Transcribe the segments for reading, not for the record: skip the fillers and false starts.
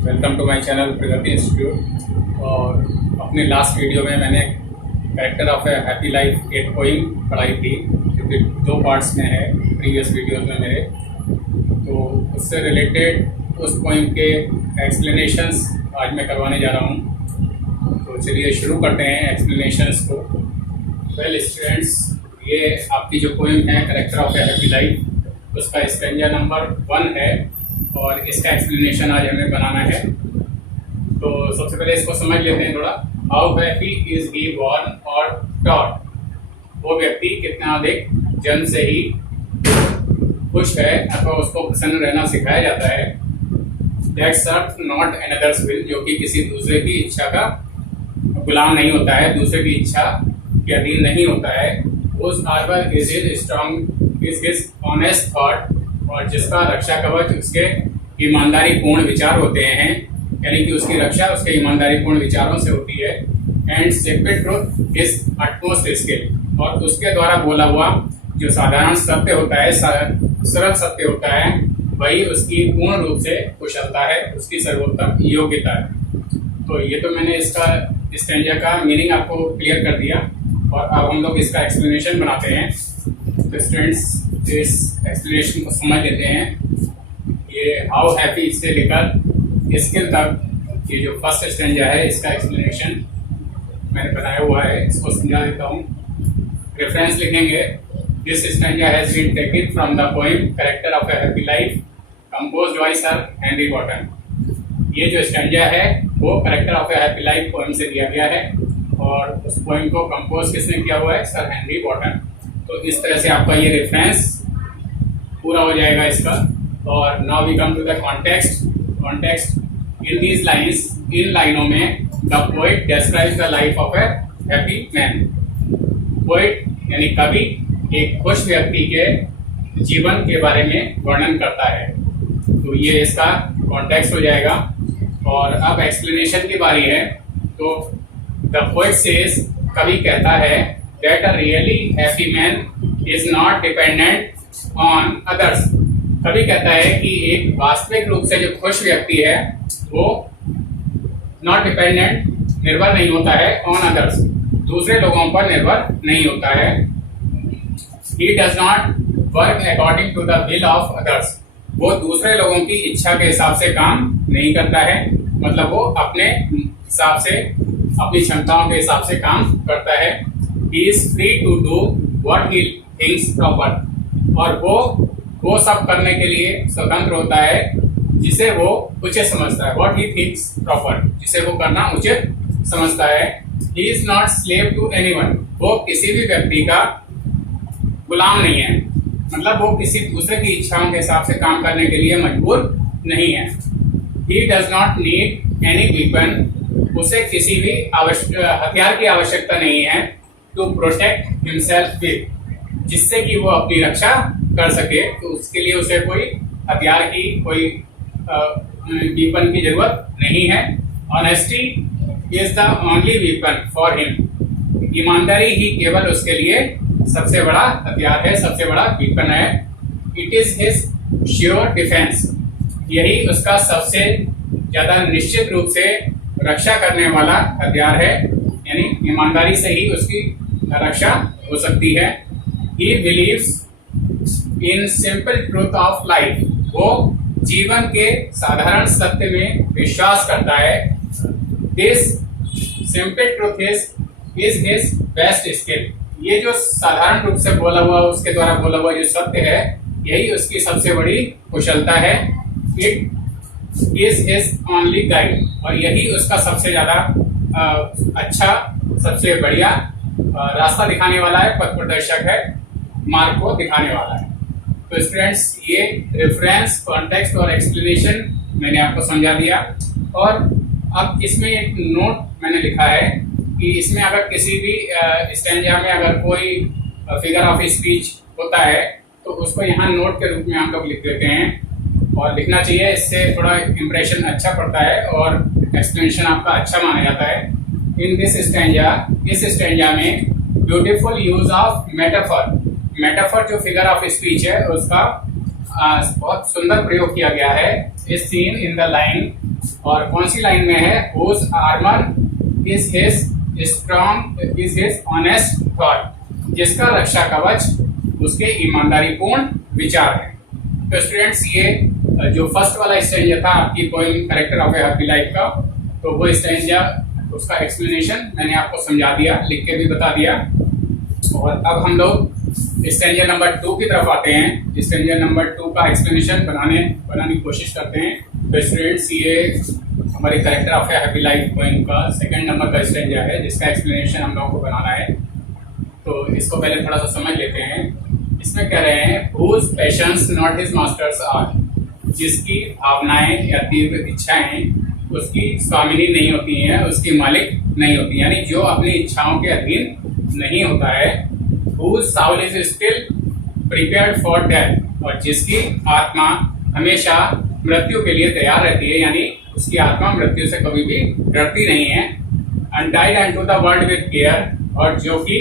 Welcome to my channel Pragati institute. और अपने last video में मैंने character of a happy life एक पोइम पढ़ाई थी, जो कि 2 पार्ट्स में है प्रीवियस वीडियोस में मेरे। तो उससे रिलेटेड उस पोइम के एक्सप्लेनेशंस आज मैं करवाने जा रहा हूँ। तो चलिए शुरू करते हैं एक्सप्लेनेशंस को। वेल स्टूडेंट्स, ये आपकी जो पोइम है character of a happy life, उसका स्टैंजा नंबर 1 है और इसका एक्सप्लेनेशन आज हमें बनाना है। तो सबसे पहले इसको समझ लेते हैं थोड़ा। How happy is he born और टॉट, वो व्यक्ति कितना अधिक जन्म से ही खुश है अथवा उसको प्रसन्न रहना सिखाया जाता है। That serve not another's will, जो कि किसी दूसरे की इच्छा का गुलाम नहीं होता है, दूसरे की इच्छा के अधीन नहीं होता है। उस arbor is his strong is his honest thought, और जिसका रक्षा कवच उसके ईमानदारी पूर्ण विचार होते हैं, यानी कि उसकी रक्षा उसके ईमानदारी पूर्ण विचारों से होती है। And secret truth is utmost skill, और उसके द्वारा बोला हुआ जो साधारण सत्य होता है, सरल सत्य होता है, वही उसकी पूर्ण रूप से कुशलता है, उसकी सर्वोत्तम योग्यता है। तो ये तो मैंने इसका स्टैंजा का मीनिंग आपको क्लियर कर दिया, और अब हम लोग इसका एक्सप्लेनेशन बनाते हैं। तो स्टूडेंट्स इस एक्सप्लेनेशन को समझ लेते हैं। ये हाउ हैप्पी से लेकर स्किल तक ये जो फर्स्ट स्टैंजा है, इसका एक्सप्लेनेशन मैंने बनाया हुआ है, इसको समझा देता हूँ। रेफरेंस लिखेंगे। This stanza has been taken from the poem character of a happy life composed by sir Henry Wotton. ये जो स्टैंजा है वो character of a happy life poem से दिया गया है, और उस पोएम को कंपोज किसने किया हुआ है? Sir Henry Wotton. तो इस तरह से आपका ये रेफरेंस पूरा हो जाएगा इसका। और now we come to the context. Context in these lines, इन लाइनों में the poet describes the life of a happy man. Poet यानी कवि एक खुश व्यक्ति के जीवन के बारे में वर्णन करता है। तो ये इसका कॉन्टेक्स्ट हो जाएगा। और अब एक्सप्लेनेशन की बारी है। तो द पोएट सेज, कवि कहता है, that a really happy man is not dependent on others। कभी कहता है कि एक वास्तविक रूप से जो खुश व्यक्ति है वो not dependent, निर्भर नहीं होता है, on others, दूसरे लोगों पर निर्भर नहीं होता है। He does not work according to the will of others, वो दूसरे लोगों की इच्छा के हिसाब से काम नहीं करता है, मतलब वो अपने हिसाब से, अपनी क्षमताओं के हिसाब से काम करता है। He is free to do what he thinks proper, और वो सब करने के लिए स्वतंत्र होता है जिसे वो उचित समझता है। What he thinks proper, जिसे वो करना उचित समझता है। He is not slave to anyone, वो किसी भी व्यक्ति का गुलाम नहीं है, मतलब वो किसी दूसरे की इच्छाओं के हिसाब से काम करने के लिए मजबूर नहीं है। He does not need any weapon, उसे किसी भी हथियार की आवश्यकता नहीं है। टू प्रोटेक्ट हिमसेल्फ विद, जिससे कि वो अपनी रक्षा कर सके, तो उसके लिए उसे कोई हथियार की, कोई वीपन की जरूरत नहीं है। Honesty is the only weapon for him, ईमानदारी ही केवल उसके लिए सबसे बड़ा हथियार है, सबसे बड़ा वीपन है। It is his sure defence, यही उसका सबसे ज्यादा निश्चित रूप से रक्षा करने वाला हथियार है, यानी ईमानदारी से ही उसकी रक्षा हो सकती है। He believes in simple truth of life, वो जीवन के साधारण सत्य में विश्वास करता है। This simple truth is his best skill, ये जो साधारण रूप से बोला हुआ, उसके द्वारा बोला हुआ जो सत्य है, यही उसकी सबसे बड़ी कुशलता है। It is his only guide, और यही उसका सबसे ज्यादा अच्छा, सबसे बढ़िया रास्ता दिखाने वाला है, पथ प्रदर्शक है, मार्ग को दिखाने वाला है। तो स्टूडेंट्स, ये रेफरेंस, कॉन्टेक्स्ट और एक्सप्लेनेशन मैंने आपको समझा दिया। और अब इसमें एक नोट मैंने लिखा है कि इसमें अगर किसी भी स्टैंजा में अगर कोई फिगर ऑफ स्पीच होता है तो उसको यहाँ नोट के रूप में हम लोग लिख देते हैं, और लिखना चाहिए, इससे थोड़ा इंप्रेशन अच्छा पड़ता है और एक्सप्लेनेशन आपका अच्छा माना जाता है। इन दिस स्टैंजा, इस स्टैंजा में beautiful use of metaphor, metaphor जो फिगर ऑफ स्पीच है उसका बहुत सुंदर प्रयोग किया गया है। Is seen in the line और कौन सी लाइन में है, whose armor is his honest thought, जिसका रक्षा कवच उसके ईमानदारीपूर्ण विचार है। तो स्टूडेंट्स, ये जो फर्स्ट वाला स्टेंजा था आपकी poem character of a happy life का, तो वो स्टेंजा, उसका एक्सप्लेनेशन मैंने आपको समझा दिया, लिख के भी बता दिया। और अब हम लोग स्टेंजा नंबर 2 की तरफ आते हैं। स्टेंजा नंबर 2 का एक्सप्लेनेशन बनाने की कोशिश करते हैं। तो स्टूडेंट्स, ये हमारे character of a happy life poem का सेकंड नंबर का स्टेंजा है, जिसका एक्सप्लेनेशन हम लोगों को बनाना है। तो इसको पहले थोड़ा सा समझ लेते हैं। इसमें कह रहे हैं, whose passions not his masters are, जिसकी भावनाएं या तीव्र इच्छाएं उसकी स्वामिनी नहीं होती हैं, उसकी मालिक नहीं होती, यानी जो अपनी इच्छाओं के अधीन नहीं होता है। whose soul is still prepared for death, और जिसकी आत्मा हमेशा मृत्यु के लिए तैयार रहती है, यानी उसकी आत्मा मृत्यु से कभी भी डरती नहीं है। untied unto the world with care, और जो कि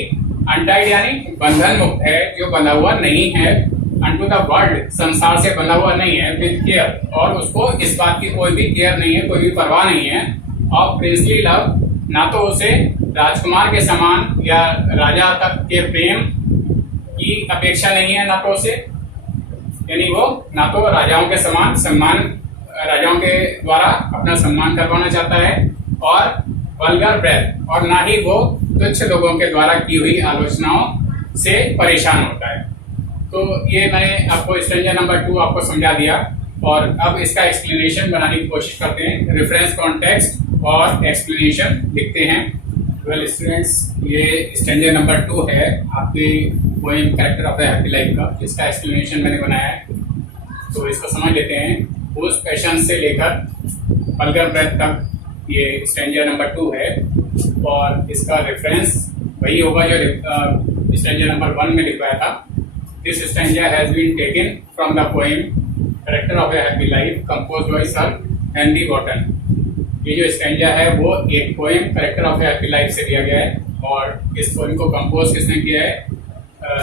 untied यानी बंधन मुक्त है, जो बंधा हुआ नहीं है। unto the world, संसार से बंधा हुआ नहीं है। with care, और उसको इस बात की कोई भी केयर नहीं है, कोई भी परवाह नहीं है। और प्रिंसली लव, ना तो उसे राजकुमार के समान या राजा तक के प्रेम की अपेक्षा नहीं है, ना तो उसे, यानी वो ना तो राजाओं के समान सम्मान, राजाओं के द्वारा अपना सम्मान करवाना चाहता है, और वल्गर ब्रेथ, और ना ही वो तुच्छ लोगों के द्वारा की हुई आलोचनाओं से परेशान होता है। तो ये मैंने आपको स्टेंजा नंबर 2 आपको समझा दिया, और अब इसका एक्सप्लेनेशन बनाने की कोशिश करते हैं। रेफरेंस, कॉन्टेक्स्ट और एक्सप्लेनेशन लिखते हैं। वेल स्टूडेंट्स, ये स्टेंजा नंबर 2 है आपके poem character of the happy life का, जिसका एक्सप्लेनेशन मैंने बनाया है। तो इसको समझ लेते हैं। उस पैशन से लेकर वल्गर ब्रेथ तक ये स्टेंजा नंबर 2 है, और इसका रेफरेंस वही होगा जो स्टेंजा नंबर 1 में लिखवाया था। This stanza has been taken from the poem character of a happy life composed by sir Henry Wotton. ये जो स्टेंजा है वो एक poem character of a happy life से दिया गया है, और इस पोएम को कंपोज किसने किया है,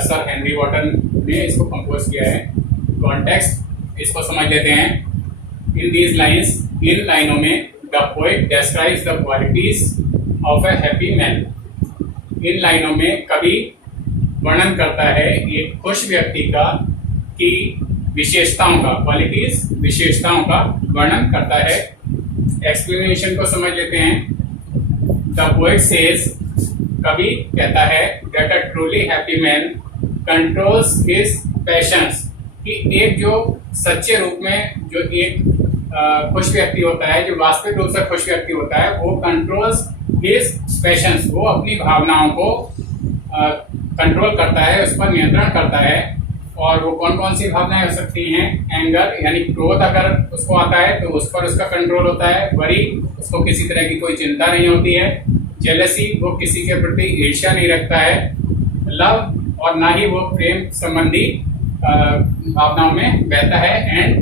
सर हेनरी वॉटन ने इसको कंपोज किया है। कॉन्टेक्स्ट, इसको समझ लेते हैं। इन दीज लाइन्स, इन लाइनों में the poet describes the qualities of a happy man. इन लाइनों में कवि वर्णन करता है एक खुश व्यक्ति का की विशेषताओं का, क्वालिटीज विशेषताओं का वर्णन करता है। एक्सप्लेनेशन को समझ लेते हैं। द पोएट सेज, कवि कहता है, that a truly happy man controls his patience, कि एक जो सच्चे रूप में जो एक खुश व्यक्ति होता है, जो वास्तविक रूप से खुश व्यक्ति होता है, वो कंट्रोल्स हिज पैशंस, वो अपनी भावनाओं को कंट्रोल करता है, उस पर नियंत्रण करता है। और वो कौन कौन सी भावनाएं हो सकती हैं, एंगर यानी क्रोध अगर उसको आता है तो उस पर उसका कंट्रोल होता है। वरी, उसको किसी तरह की कोई चिंता नहीं होती है। जेलसी, वो किसी के प्रति ईर्ष्या नहीं रखता है। लव, और ना ही वो प्रेम संबंधी भावनाओं में बहता है। एंड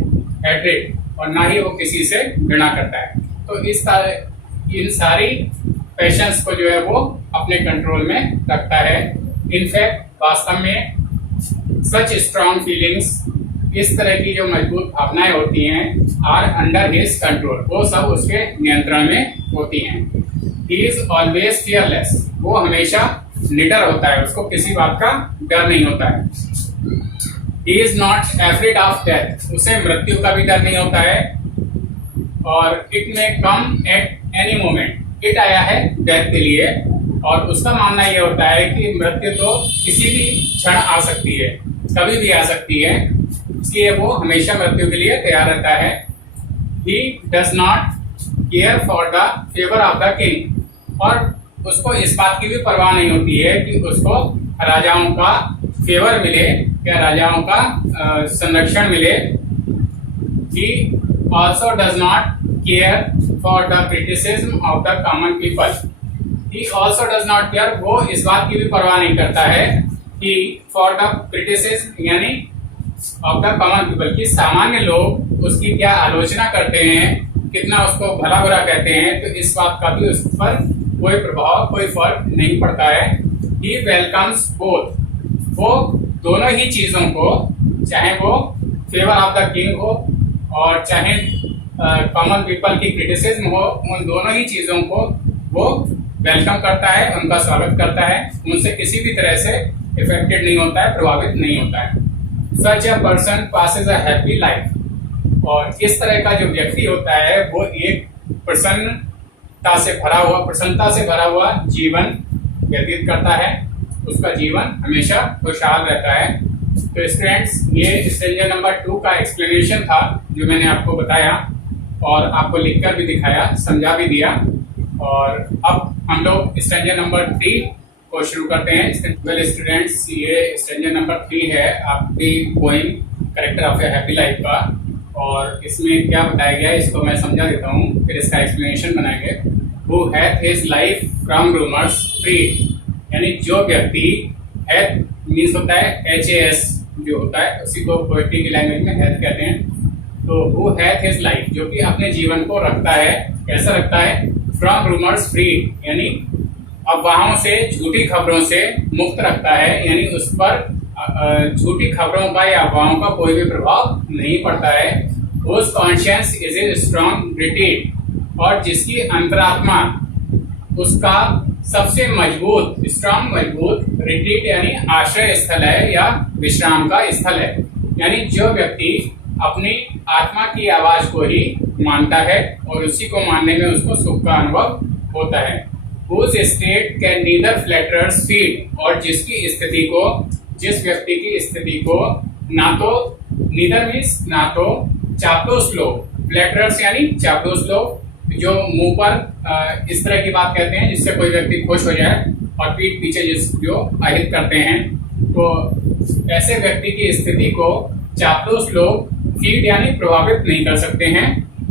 हेट्रेड, और ना ही वो किसी से घृणा करता है। तो इन सारी पैशंस को जो है वो अपने कंट्रोल में रखता है। इनफैक्ट, वास्तव में सच स्ट्रॉन्ग फीलिंग्स, इस तरह की जो मजबूत भावनाएं होती हैं, आर अंडर हिज कंट्रोल, वो सब उसके नियंत्रण में होती हैं। ही इज ऑलवेज फियरलेस, वो हमेशा निडर होता है, उसको किसी बात का डर नहीं होता है। He is not afraid of death, उसे मृत्यु का भी डर नहीं होता है। और it may come at any moment, it आया है डेथ के लिए, और उसका मानना यह होता है कि मृत्यु तो किसी भी क्षण आ सकती है, कभी भी आ सकती है, इसलिए वो हमेशा मृत्यु के लिए तैयार रहता है। He does not care for the favour of the king, और उसको इस बात की भी परवाह नहीं होती है कि उसको राजाओं का फेवर मिले या राजाओं का संरक्षण मिले। He also does not care for the criticism of the common people. He also does not care, वो इस बात की भी परवाह नहीं करता है कि for the criticism यानी of the common people, कि सामान्य लोग उसकी क्या आलोचना करते हैं, कितना उसको भला बुरा कहते हैं, तो इस बात का भी उस पर कोई प्रभाव, कोई फर्क नहीं पड़ता है। He welcomes both, वो दोनों ही चीजों को, चाहे वो फेवर ऑफ द किंग हो और चाहे कॉमन पीपल की क्रिटिसिज्म हो, उन दोनों ही चीजों को वो वेलकम करता है, उनका स्वागत करता है, उनसे किसी भी तरह से इफेक्टेड नहीं होता है, प्रभावित नहीं होता है। Such a person passes a happy life. और इस तरह का जो व्यक्ति होता है वो एक प्रसन्नता से भरा हुआ जीवन व्यतीत करता है, उसका जीवन हमेशा खुशहाल रहता है। तो स्टूडेंट्स, ये स्ट्रेंजर नंबर 2 का एक्सप्लेनेशन था जो मैंने आपको बताया और आपको लिखकर भी दिखाया, समझा भी दिया। और अब हम लोग स्ट्रेंजर नंबर 3 को शुरू करते हैं। वेल स्टूडेंट्स, ये स्ट्रेंजर नंबर 3 है आपकी poem character of a happy life का। और इसमें क्या बताया गया है इसको मैं समझा देता हूँ, फिर इसका एक्सप्लेनेशन बनाएंगे। Who hath his life from rumors free, यानी जो व्यक्ति hath मीन्स होता है HAS जो होता है, उसी को पोएट्री की लैंग्वेज में hath कहते हैं। तो who hath his life, जो कि अपने जीवन को रखता है, कैसा रखता है? From rumors free, यानी अफवाहों से, झूठी खबरों से मुक्त रखता है, यानी उस पर झूठी खबरों का या अफवाहों का कोई भी प्रभाव नहीं पड़ता है। Whose conscience is a strong retreat, और जिसकी अंतरात्मा उसका सबसे मजबूत रिट्रीट यानी आश्रय स्थल है या विश्राम का स्थल है। यानी जो व्यक्ति अपनी आत्मा की आवाज को ही मानता है और उसी को मानने में उसको सुख का अनुभव होता है। Whose state can neither flatterers feed, और जिस व्यक्ति की स्थिति को ना तो नीदर मीन्स ना तो चापलूस लोग, फ्लैटरर्स यानी चापलूस लोग जो मुंह पर इस तरह की बात कहते हैं जिससे कोई व्यक्ति खुश हो जाए और पीठ पीछे जो अहित करते हैं, तो ऐसे व्यक्ति की स्थिति को चापलूस लोग फीड यानी प्रभावित नहीं कर सकते हैं,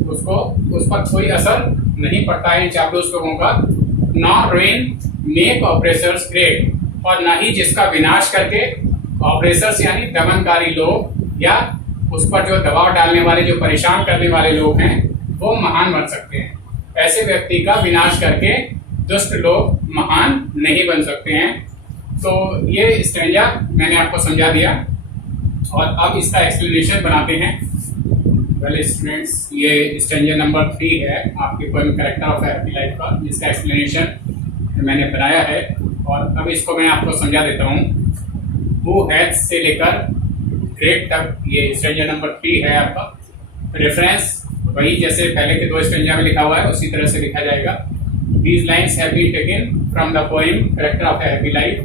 उसको उस पर कोई असर नहीं पड़ता है चापलूस लोगों का। Not rain make oppressors great, और न ही जिसका विनाश करके ऑपरेसर्स यानी दमनकारी लोग या उस पर जो दबाव डालने वाले, जो परेशान करने वाले लोग हैं वो महान बन सकते हैं। ऐसे व्यक्ति का विनाश करके दुष्ट लोग महान नहीं बन सकते हैं। तो ये स्ट्रेंजा मैंने आपको समझा दिया और अब इसका एक्सप्लेनेशन बनाते हैं। वेल स्टूडेंट्स, ये स्ट्रेंजर नंबर 3 है आपकी poem character of happy life का, जिसका एक्सप्लेनेशन मैंने बनाया है और अब इसको मैं आपको समझा देता हूँ। हु हैथ से लेकर ग्रेट तक ये स्ट्रेंजर नंबर 3 है आपका। रेफरेंस वही जैसे पहले के 2 स्ट्रेंजा में लिखा हुआ है उसी तरह से लिखा जाएगा। These lines have been taken from the poem Character of a Happy Life।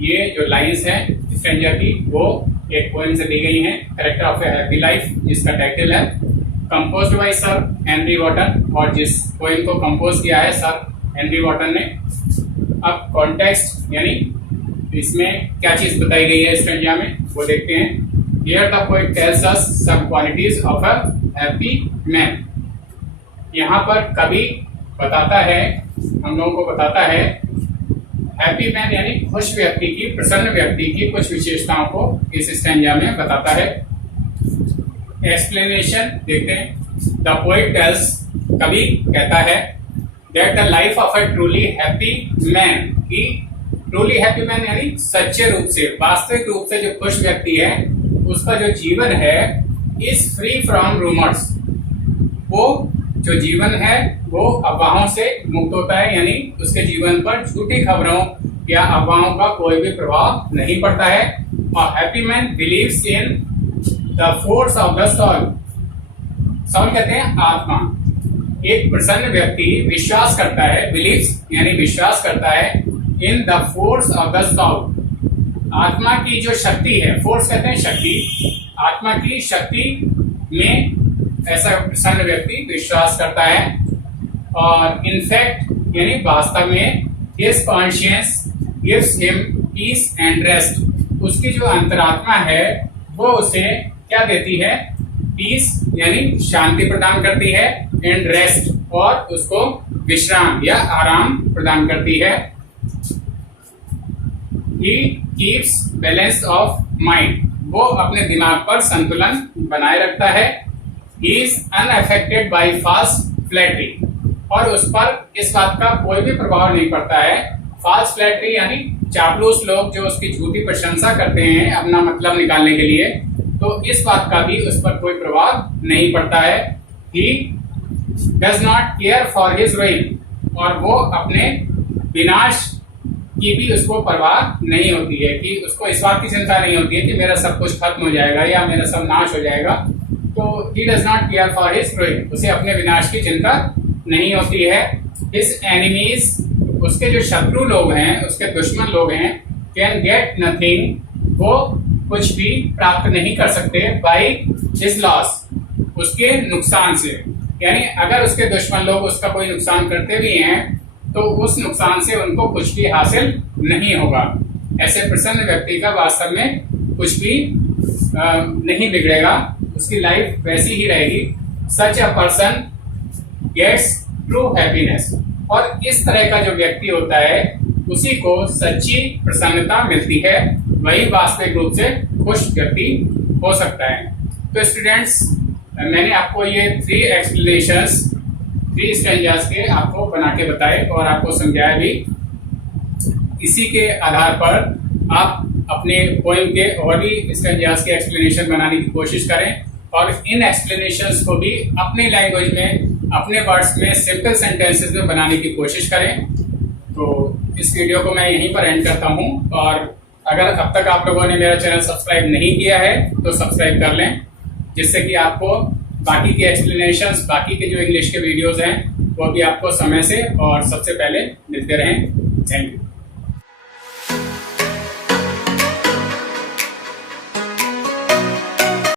ये जो लाइंस हैं स्ट्रेंजर की वो एक पोएम से दी गई हैं, character of a happy life, जिसका टाइटल है composed by sir Henry Wotton, और जिस पोएम को कंपोज किया है सर हेनरी वॉटन ने। अब कॉन्टेक्स्ट यानी इसमें क्या चीज बताई गई है स्ट्रेंजा में वो देखते हैं। Here the poet tells us some qualities of a happy man। यहाँ पर कवि बताता है, हम लोगों को बताता है हैप्पी मैन यानी खुश व्यक्ति की, प्रसन्न व्यक्ति की कुछ विशेषताओं को इस स्टैंजा में बताता है। एक्सप्लेनेशन देखते हैं। द पोएट टेल्स, कवि कहता है, that the life of a truly happy man, की ट्रूली हैप्पी मैन यानी सच्चे रूप से, वास्तविक रूप से जो खुश व्यक्ति है उसका जो जीवन है इज फ्री फ्रॉम रूमर्स, वो जो जीवन है वो अफवाहों से मुक्त होता है, यानी उसके जीवन पर झूठी खबरों या अफवाहों का कोई भी प्रभाव नहीं पड़ता है। और happy man believes in the force of the soul. Soul कहते हैं आत्मा। एक प्रसन्न व्यक्ति विश्वास करता है, बिलीव्स यानी विश्वास करता है, in the force of the soul, आत्मा की जो शक्ति है, फोर्स कहते हैं शक्ति, आत्मा की शक्ति में ऐसा प्रसन्न व्यक्ति विश्वास करता है। और इनफैक्ट यानी वास्तव में his conscience gives him peace and rest, उसकी जो अंतरात्मा है वो उसे क्या देती है? पीस यानी शांति प्रदान करती है, एंड रेस्ट और उसको विश्राम या आराम प्रदान करती है। He keeps balance of mind, वो अपने दिमाग पर संतुलन बनाए रखता है। He is unaffected by false flattery, और उस पर इस बात का कोई भी प्रभाव नहीं पड़ता है। false flattery यानी चापलूस लोग जो उसकी झूठी प्रशंसा करते हैं अपना मतलब निकालने के लिए, तो इस बात का भी उस पर कोई प्रभाव नहीं पड़ता है। He does not care for his ruin, और वो अपने विनाश की भी उसको परवाह नहीं होती है, कि उसको इस बात की चिंता नहीं होती है कि मेरा सब कुछ खत्म हो जाएगा या मेरा सब नाश हो जाएगा। तो he does not care for his ruin, उसे अपने विनाश की चिंता नहीं होती है। हिज एनिमीज, उसके जो शत्रु लोग हैं, उसके दुश्मन लोग हैं, कैन गेट नथिंग, वो कुछ भी प्राप्त नहीं कर सकते बाई हिज लॉस, उसके नुकसान से। यानी अगर उसके दुश्मन लोग उसका कोई नुकसान करते भी हैं तो उस नुकसान से उनको कुछ भी हासिल नहीं होगा। ऐसे प्रसन्न व्यक्ति का वास्तव में कुछ भी नहीं बिगड़ेगा, उसकी लाइफ वैसी ही रहेगी। Such a person gets true happiness, और इस तरह का जो व्यक्ति होता है उसी को सच्ची प्रसन्नता मिलती है, वही वास्तविक रूप से खुश व्यक्ति हो सकता है। तो स्टूडेंट्स, मैंने आपको ये 3 एक्सप्लेनेशंस 3 स्टैंजास के आपको बना के बताए और आपको समझाया भी। इसी के आधार पर आप अपने पोएम के और भी स्टैंजास के एक्सप्लेनेशन बनाने की कोशिश करें, और इन एक्सप्लेनेशंस को भी अपने लैंग्वेज में, अपने वर्ड्स में, सिंपल सेंटेंसेस में बनाने की कोशिश करें। तो इस वीडियो को मैं यहीं पर एंड करता हूं, और अगर अब तक आप लोगों ने मेरा चैनल सब्सक्राइब नहीं किया है तो सब्सक्राइब कर लें, जिससे कि आपको बाकी के एक्सप्लेनेशंस, बाकी के जो इंग्लिश के वीडियोस हैं वो भी आपको समय से और सबसे पहले मिलते रहें। Thank you.